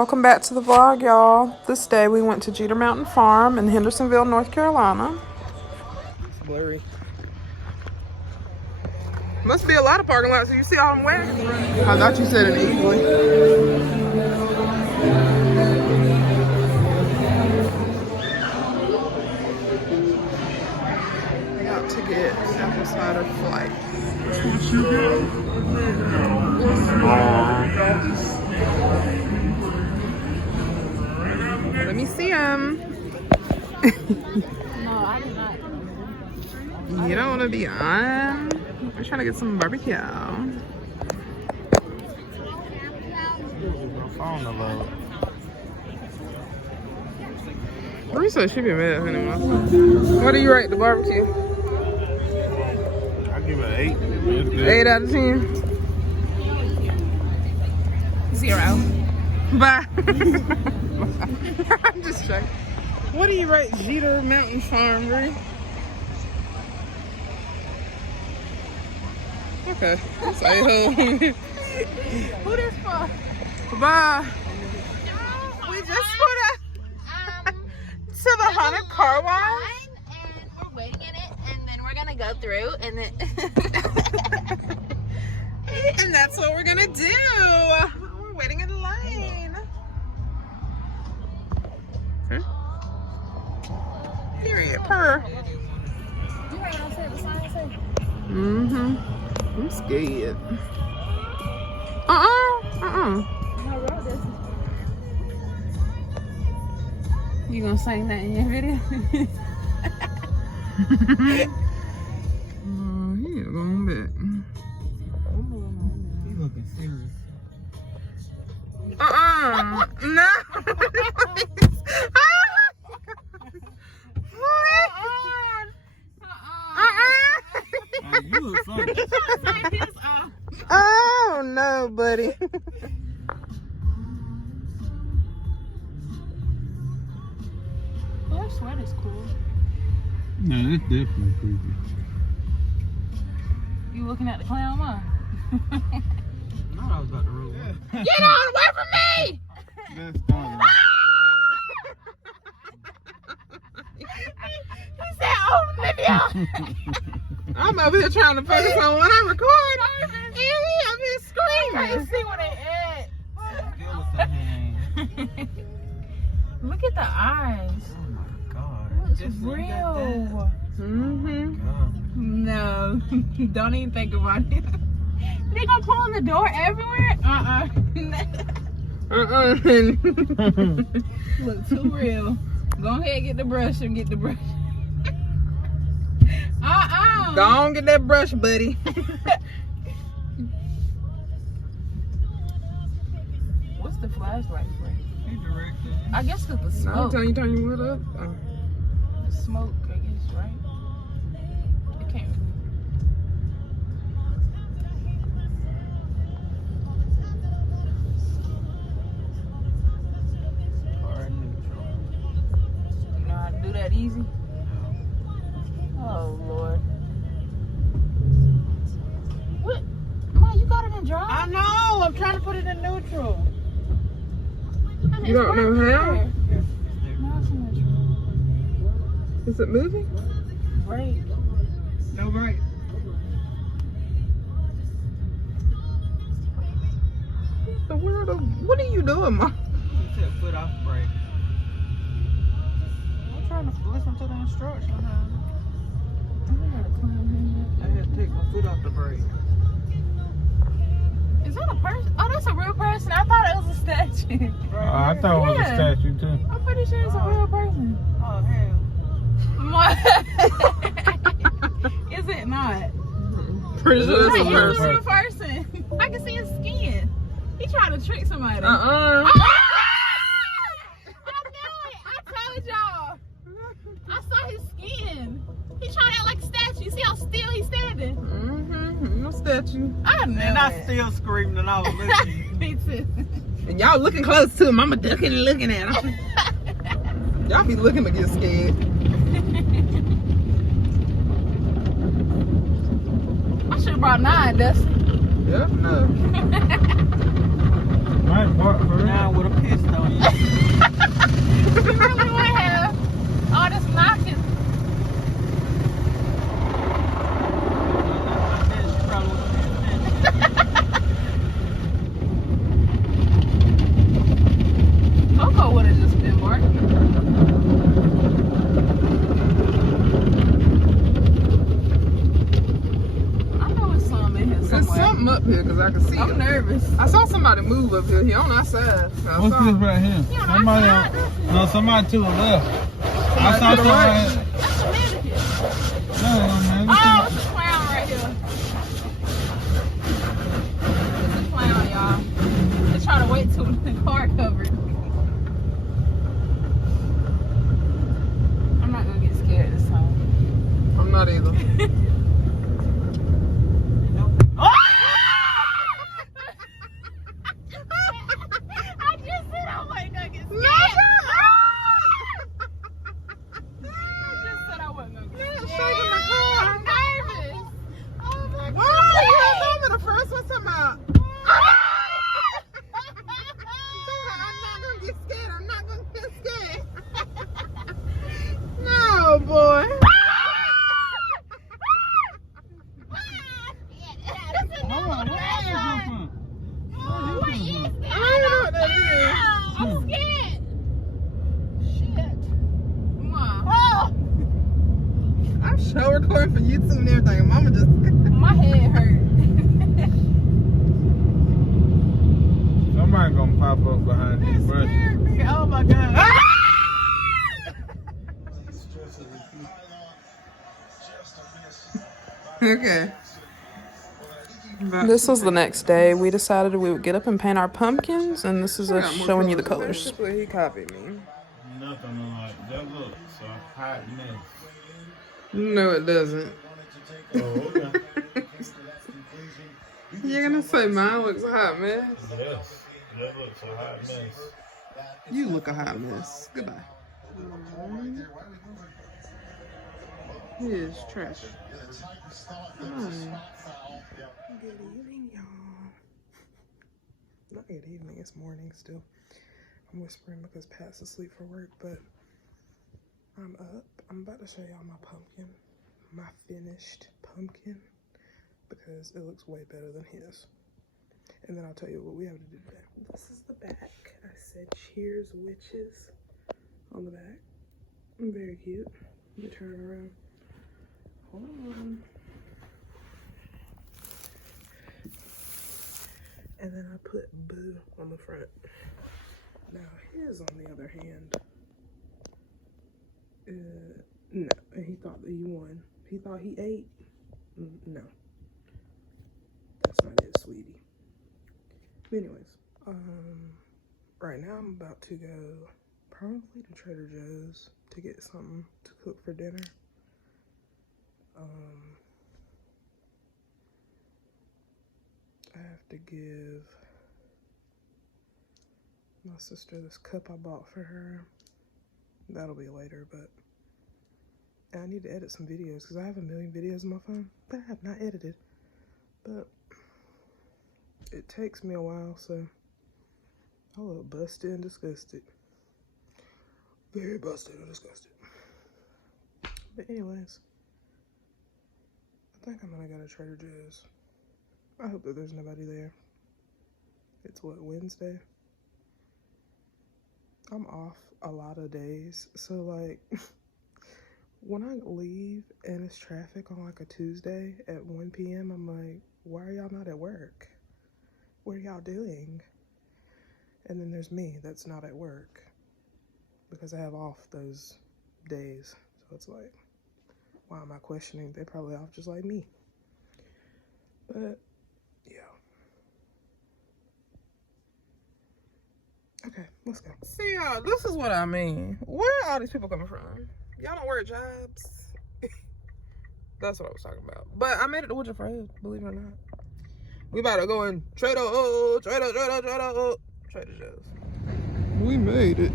Welcome back to the vlog, y'all. This day we went to Jeter Mountain Farm in Hendersonville, North Carolina. It's blurry. Must be a lot of parking lots. You see all them where? I thought you said it easily. Got to get apple cider flight. Let me see him. No, I do not. You don't want to be on. We're trying to get some barbecue. Marisa should be mad at him. What do you rate the barbecue? I give it an 8. 8 out of 10. 0. Bye. I'm just joking. What do you rate Jeter Mountain Farm, Bree? Okay. Say ho. Who this for? Bye. We just put up to the Haunted Car Wash. And we're waiting in it, and then we're gonna go through, and then And that's what we're gonna do. We're waiting in line. Okay. Period. Purr. You heard what I said, the sign said. Mm-hmm. I'm scared. No road distance. You gonna sing that in your video? He ain't going back. He looking serious. No. You look funny. Oh no, buddy. Your sweater's cool. No, that's definitely creepy. You looking at the clown, huh? I thought I was about to roll. Get on away from me! That's funny. He said, "Oh, video." I'm over here trying to focus on what I record. And he over here screaming. See what they at. Still with the hand. Look at the eyes. Oh my god. It's Just like real. Mm-hmm. God. No, don't even think about it. They gonna pull in the door everywhere? Look too real. Go ahead, get the brush and get the brush. Go on, get that brush, buddy. What's the flashlight for? He directed. I guess cause the No, smoke. turn your wood up. Oh. The smoke, I guess, right? It can't really. Car neutral. You know how to do that easy? Oh Lord. What? Ma, you got it in drive? I know. I'm trying to put it in neutral. You don't know how? No, it's in neutral. Is it moving? Brake. No break. The world of, what are you doing, Mom? He said foot off brake. I'm trying to listen to the instructions. I gotta climb I had to take my foot off the brake. in. Is that a person? Oh, that's a real person. I thought it was a statue. I thought it was a Yeah. statue too. I'm pretty sure it's a real person. Oh, hell. What? Is it not? Pretty sure Like, that's a it's a person. real person. I can see his skin. He tried to trick somebody. Uh-uh. I knew it. I told y'all. I saw his skin. He tried to act like a statue. You see how still he's standing? Mm-hmm. No statue. I knew And I it. still screamed and I was listening. Me too. And y'all looking close to him. I'm a ducking and looking at him. Y'all be looking to get scared. I should have brought 9, Dustin. Yep, no. Might bark for real. Now with a pistol. You really would have all this knocking. She probably would've been Coco would have just been barking. I know it's some in here There's somewhere. something up here because I can see I'm it. nervous. I saw somebody move up here. He on our side. I What's saw this him. right here? Yeah, Somebody that's on, no, somebody to the left. I saw to the somebody. right. That's a mannequin. No, man. Oh, it's a clown right here. It's a clown, y'all. They try to wait till the car covered. I'm not gonna get scared this time. I'm not either. I just said I wasn't gonna get scared. I just said I wasn't gonna get scared. shaking my head. I'm nervous. Oh my Whoa, god. you remember the first one talking about? I'm not gonna get scared. I'm not gonna get scared. No, boy. Hold on, where is this from? What is that? I don't know what that is. I'm scared. Shit. Come on. I'm show recording for YouTube and everything. And Mama just. My head hurt. Somebody gonna pop up behind these bushes. Oh my god. Okay. This was the next day. We decided we would get up and paint our pumpkins, and this is us showing you the colors. He copied me. Nothing like that. Look, so hot mess. No, it doesn't. Oh, okay. You're gonna say mine looks a hot mess? Yes, that looks a hot mess. You look a hot mess. Goodbye. He is trash. Good evening, y'all. Not good evening, it's morning still. I'm whispering because Pat's asleep for work, but I'm up. I'm about to show y'all my pumpkin, my finished pumpkin, because it looks way better than his. And then I'll tell you what we have to do today. This is the back. I said cheers, witches, on the back. Very cute. Let me turn it around. Hold on. And then I put Boo on the front. Now his, on the other hand, no, and he thought that he won. He thought he ate. No, that's not it, sweetie. But anyways, right now I'm about to go probably to Trader Joe's to get something to cook for dinner. I have to give my sister this cup I bought for her. That'll be later, but I need to edit some videos because I have a million videos on my phone that I have not edited. But it takes me a while, so I look busted and disgusted. Very busted and disgusted. But anyways, I think I'm gonna go to Trader Joe's. I hope that there's nobody there. It's what, Wednesday? I'm off a lot of days, so like when I leave and it's traffic on like a Tuesday at 1 p.m, I'm like, why are y'all not at work? What are y'all doing? And then there's me that's not at work because I have off those days. So it's like, why am I questioning? They're probably off just like me. But yeah. Okay, let's go. See y'all, this is what I mean. Where are all these people coming from? Y'all don't wear jobs. That's what I was talking about. But I made it to Woodruff Road, believe it or not. We about to go in Trader Joe's. We made it.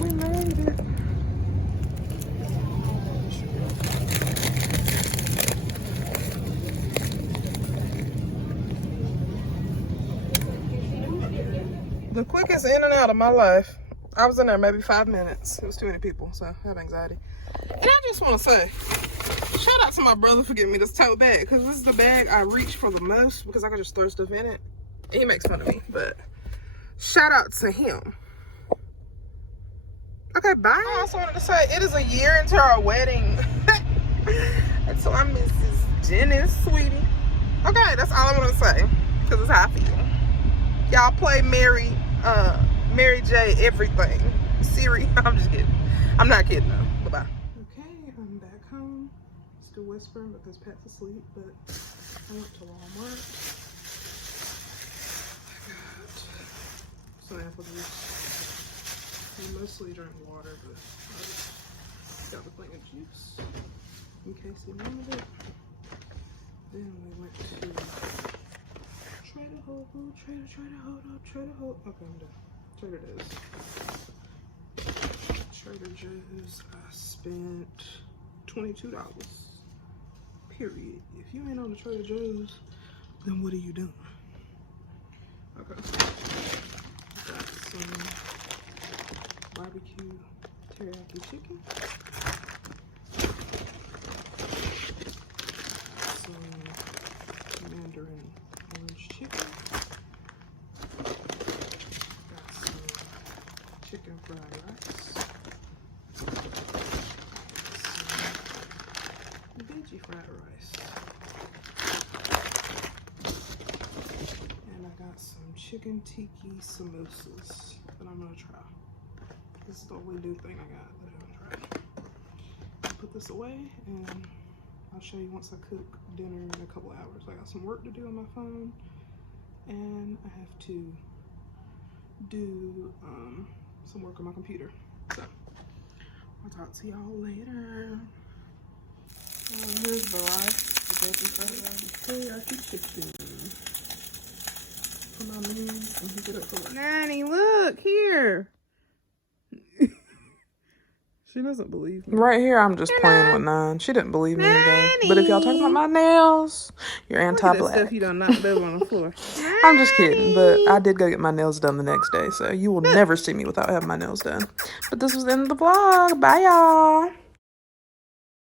We made it. minutes in and out of my life. I was in there maybe 5 minutes. It was too many people, so I have anxiety. And I just want to say, shout out to my brother for giving me this tote bag, because this is the bag I reach for the most because I can just throw stuff in it. He makes fun of me, but shout out to him. Okay, bye. I also wanted to say, it is a year into our wedding. And so I'm Mrs. Dennis, sweetie. Okay, that's all I want to say, because it's how I feel. Y'all play Mary J. everything. Siri, I'm just kidding. I'm not kidding though. Bye-bye. Okay, I'm back home. Still whispering because Pat's asleep, but I went to Walmart. I got some apple juice. I mostly drink water, but I just got the thing of juice in case he wanted it. Then we went to Trader Joe's. Okay, I'm done. Trader Joe's. I spent $22. Period. If you ain't on the Trader Joe's, then what are you doing? Okay. Got some barbecue teriyaki chicken. Some mandarin orange chicken. Got some chicken fried rice. Some veggie fried rice. And I got some chicken tiki samosas that I'm gonna try. This is the only new thing I got that I haven't tried. I'll put this away and I'll show you once I cook dinner in a couple hours. I got some work to do on my phone and I have to do some work on my computer. So I'll talk to y'all later. Here's the rice, the veggie fried rice, teriyaki chicken. For my meals and heat it up for Nanny, look here. She doesn't believe me. Right here, I'm just playing with Nine. She didn't believe me today. But if y'all talking about my nails, you're anti-black. Stuff you done knocked over on the floor. I'm just kidding, but I did go get my nails done the next day, so you will never see me without having my nails done. But this was the end of the vlog. Bye, y'all.